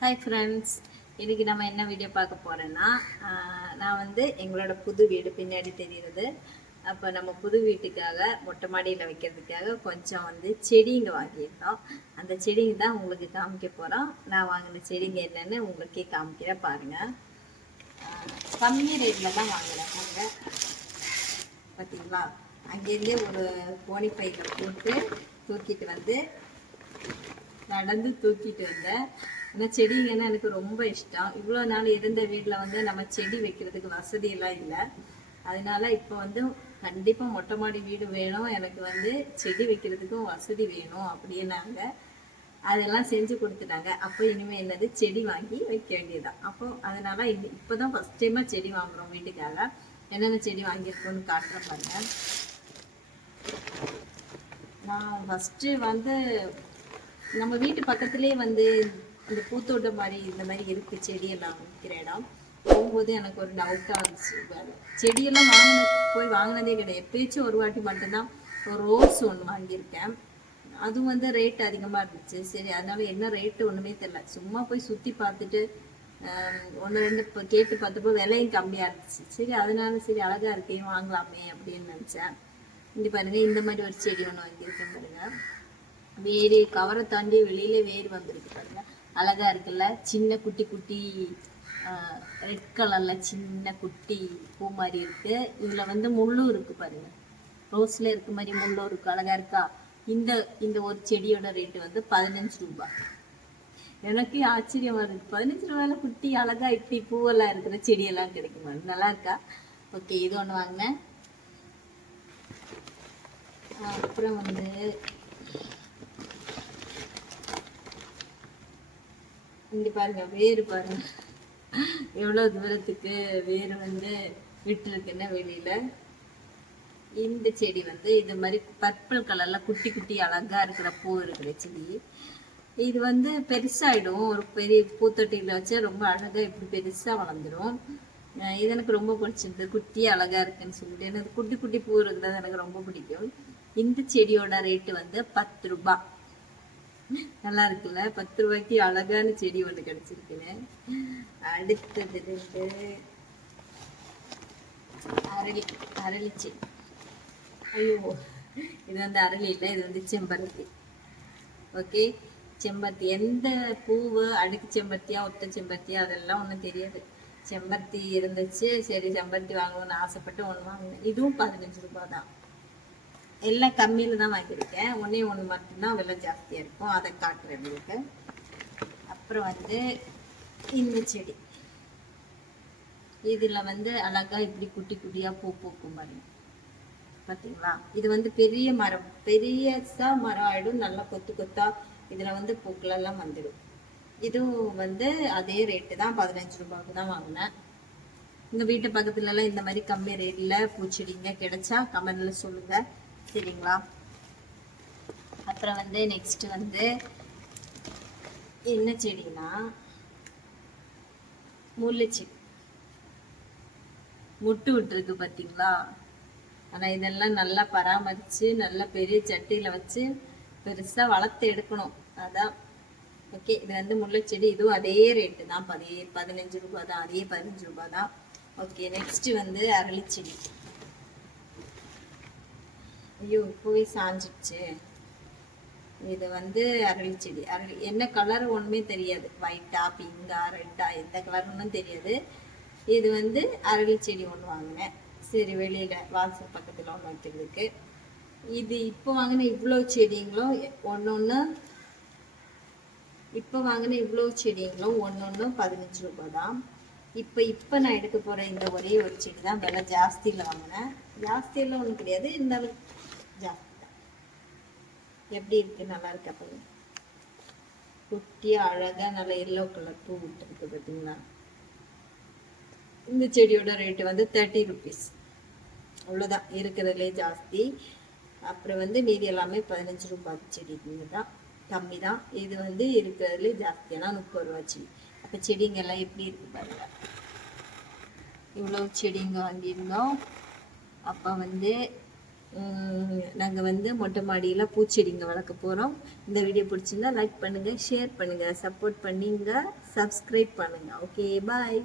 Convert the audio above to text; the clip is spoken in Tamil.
ஹாய் ஃப்ரெண்ட்ஸ் இன்றைக்கி நம்ம என்ன வீடியோ பார்க்க போகிறேன்னா நான் வந்து எங்களோட புது வீடு பின்னாடி தெரிகிறது அப்போ நம்ம புது வீட்டுக்காக மொட்டை மாடியில் வைக்கிறதுக்காக கொஞ்சம் வந்து செடிங்க வாங்கியிருந்தோம். அந்த செடிங்க தான் உங்களுக்கு காமிக்க போகிறோம் நான் வாங்கின செடிங்க என்னன்னு உங்களுக்கே காமிக்கிறேன் பாருங்கள் கம்மி ரேட்டில் தான் வாங்கினேன் நாங்கள் பார்த்தீங்களா அங்கேருந்தே ஒரு கோணி பையில் போட்டு தூக்கிட்டு வந்து நடந்து தூக்கிட்டு வந்தேன். ஏன்னா செடிங்கன்னா எனக்கு ரொம்ப இஷ்டம். இவ்வளோ நாள் இருந்த வீட்டில் வந்து நம்ம செடி வைக்கிறதுக்கு வசதியெல்லாம் இல்லை. அதனால இப்போ வந்து கண்டிப்பாக மொட்டை மாடி வீடு வேணும். எனக்கு வந்து செடி வைக்கிறதுக்கும் வசதி வேணும் அப்படின்னாங்க. அதெல்லாம் செஞ்சு கொடுத்துட்டாங்க. அப்போ இனிமேல் என்னது? செடி வாங்கி வைக்க வேண்டியதுதான். அப்போ அதனால இந்த இப்போ தான் ஃபஸ்ட் டைமாக செடி வாங்குகிறோம் வீட்டுக்காக. என்னென்ன செடி வாங்கியிருக்கோன்னு காட்டுறேன் பாருங்க. நான் ஃபஸ்ட்டு வந்து நம்ம வீட்டு பக்கத்துலேயே வந்து இந்த பூத்தோட்டம் மாதிரி இந்த மாதிரி இருக்கு செடியெல்லாம் விற்கிற இடம். போகும்போது எனக்கு ஒரு டவுட்டாக இருந்துச்சு. செடியெல்லாம் வாங்கின போய் வாங்கினதே கிடையாது. எப்பயாச்சும் ஒரு வாட்டி மட்டும்தான் ஒரு ரோஸ் ஒன்று வாங்கியிருக்கேன். அதுவும் வந்து ரேட் அதிகமாக இருந்துச்சு. சரி அதனால என்ன ரேட்டு ஒன்றுமே தெரில சும்மா போய் சுற்றி பார்த்துட்டு ஒன்று ரெண்டு இப்போ கேட்டு பார்த்தப்போ விலையும் கம்மியாக இருந்துச்சு. சரி அதனால சரி அழகாக இருக்கே வாங்கலாமே அப்படின்னு நினச்சேன். இங்கே பாருங்கள் இந்த மாதிரி ஒரு செடி ஒன்று வாங்கியிருக்கேன் பாருங்கள் வேறு கவரை தாண்டி வெளியில் வேர் வந்திருக்கு பாருங்கள் அழகாக இருக்குல்ல? சின்ன குட்டி குட்டி ரெட் கலரில் சின்ன குட்டி பூ மாதிரி இருக்குது இதில் வந்து முள்ளும் இருக்குது பாருங்கள் ரோஸில் இருக்க மாதிரி முள்ளும் இருக்கு. அழகாக இருக்கா? இந்த இந்த ஒரு செடியோட ரேட்டு வந்து பதினஞ்சு ரூபாய் எனக்கு ஆச்சரியமாக இருக்குது பதினஞ்சு ரூபாயில் குட்டி அழகா இப்படி பூவெல்லாம் இருக்கிற செடியெல்லாம் கிடைக்குமா? நல்லா இருக்கா? ஓகே இது ஒன்று வாங்கினேன். அப்புறம் வந்து இங்க பாருங்க வேறு பாருங்க. எவ்வளவு தூரத்துக்கு வேறு வந்து விட்டுருக்குன்னு வெளியில. இந்த செடி வந்து இது மாதிரி பர்பிள் கலர்ல குட்டி குட்டி அழகா இருக்கிற பூ இருக்கிற செடி. இது வந்து பெருசாயிடும். ஒரு பெரிய பூத்தொட்டியில வச்சா ரொம்ப அழகா இப்படி பெருசா வளர்ந்துடும் இது எனக்கு ரொம்ப பிடிச்சிருந்தது. குட்டி அழகா இருக்குன்னு சொல்லிட்டு. எனக்கு குட்டி குட்டி பூ இருக்கிறது எனக்கு ரொம்ப பிடிக்கும். இந்த செடியோட ரேட்டு வந்து பத்து ரூபாய் நல்லா இருக்குல்ல? பத்து ரூபாய்க்கு அழகான செடி ஒன்று கிடைச்சிருக்குன்னு அடுத்தது ரெண்டு அரளி அரளி செடி ஐயோ இது வந்து அரளி இல்லை இது வந்து செம்பருத்தி. ஓகே? செம்பருத்தி. எந்த பூவு அடுக்கு செம்பருத்தியா ஒத்த செம்பருத்தியா அதெல்லாம் ஒன்றும் தெரியாது. செம்பருத்தி இருந்துச்சு. சரி செம்பருத்தி வாங்கணும்னு ஆசைப்பட்டு ஒன்று வாங்கினேன். இதுவும் பதினஞ்சு ரூபாய் தான். எல்லாம் கம்மியில் தான் வாங்கியிருக்கேன். ஒன்றே ஒன்று மட்டும்தான் விலை ஜாஸ்தியாக இருக்கும். அதை காட்டுறேன் உங்களுக்கு. அப்புறம் வந்து இந்த செடி. இதில் வந்து அழகா இப்படி குட்டி குட்டியாக பூ பூக்கும் பாருங்க. பார்த்தீங்களா இது வந்து பெரிய மரம். பெரியசா மரம் ஆயிடும். நல்லா கொத்து கொத்தா இதில் வந்து பூக்கள் எல்லாம் வந்துடும். இதுவும் வந்து அதே ரேட்டு தான். பதினஞ்சு ரூபாய்க்கு தான் வாங்கினேன். இந்த வீட்டு பக்கத்துல எல்லாம் இந்த மாதிரி கம்மி ரேட்ல பூச்செடிங்க கிடைச்சா கமெண்டில் சொல்லுங்க. சரிங்களா? அப்புறம் வந்து நெக்ஸ்ட் வந்து என்ன செடினா முல்லை செடி முட்டு விட்டுருக்கு பார்த்தீங்களா ஆனால் இதெல்லாம் நல்லா பராமரித்து நல்லா பெரிய சட்டியில் வச்சு பெருசாக வளர்த்து எடுக்கணும். அதான். ஓகே இது வந்து முல்லைச்செடி இதுவும் அதே ரேட்டு தான். பதி பதினஞ்சு ரூபா தான். அதே பதினஞ்சு ரூபா தான். ஓகே நெக்ஸ்ட்டு வந்து அரளிச்செடி. ஐயோ இப்போவே சாஞ்சிடுச்சு. இது வந்து அரளி செடி அரளி என்ன கலர் ஒண்ணுமே தெரியாது. ஒயிட்டா பிங்கா ரெட்டா எந்த கலர் ஒன்றும் தெரியாது. இது வந்து அரளி செடி ஒன்று வாங்கினேன். சரி வெளியில வாசல் பக்கத்துல ஒன்று வைக்கிறதுக்கு இது இப்போ வாங்கின இவ்வளோ செடிங்களும் ஒன்று ஒன்று இப்போ வாங்கின இவ்வளோ செடிங்களும் ஒன்று ஒன்று பதினஞ்சு ரூபா தான் இப்போ இப்போ நான் எடுக்க போகிற இந்த ஒரே ஒரு செடி தான் விலை ஜாஸ்தியில் வாங்கினேன். ஜாஸ்தியில் ஒன்றும் கிடையாது. இருந்தாலும் ஜாஸ்தி தான். எப்படி இருக்கு? நல்லா இருக்கா பாருங்க குட்டி அழகா நல்லா எல்லோ கலர் பூ விட்டுருக்கு பார்த்தீங்களா இந்த செடியோட ரேட்டு வந்து தேர்ட்டி ருபீஸ் அவ்வளோதான் இருக்கிறதுலே ஜாஸ்தி. அப்புறம் வந்து மீதி எல்லாமே பதினஞ்சு ரூபாய் செடி தான் கம்மி தான். இது வந்து இருக்கிறதுலே ஜாஸ்தியானா முப்பது ரூபா செடி. அப்போ செடிங்க எல்லாம் எப்படி இருக்கு பாருங்க. இவ்வளோ செடிங்க வாங்கியிருந்தோம். அப்போ வந்து நாங்கள் வந்து மொட்டை மாடியில் பூச்செடிங்க வளர்க்க போகிறோம் இந்த வீடியோ பிடிச்சிருந்தா லைக் பண்ணுங்கள் ஷேர் பண்ணுங்கள் சப்போர்ட் பண்ணிங்க சப்ஸ்கிரைப் பண்ணுங்கள் ஓகே பாய்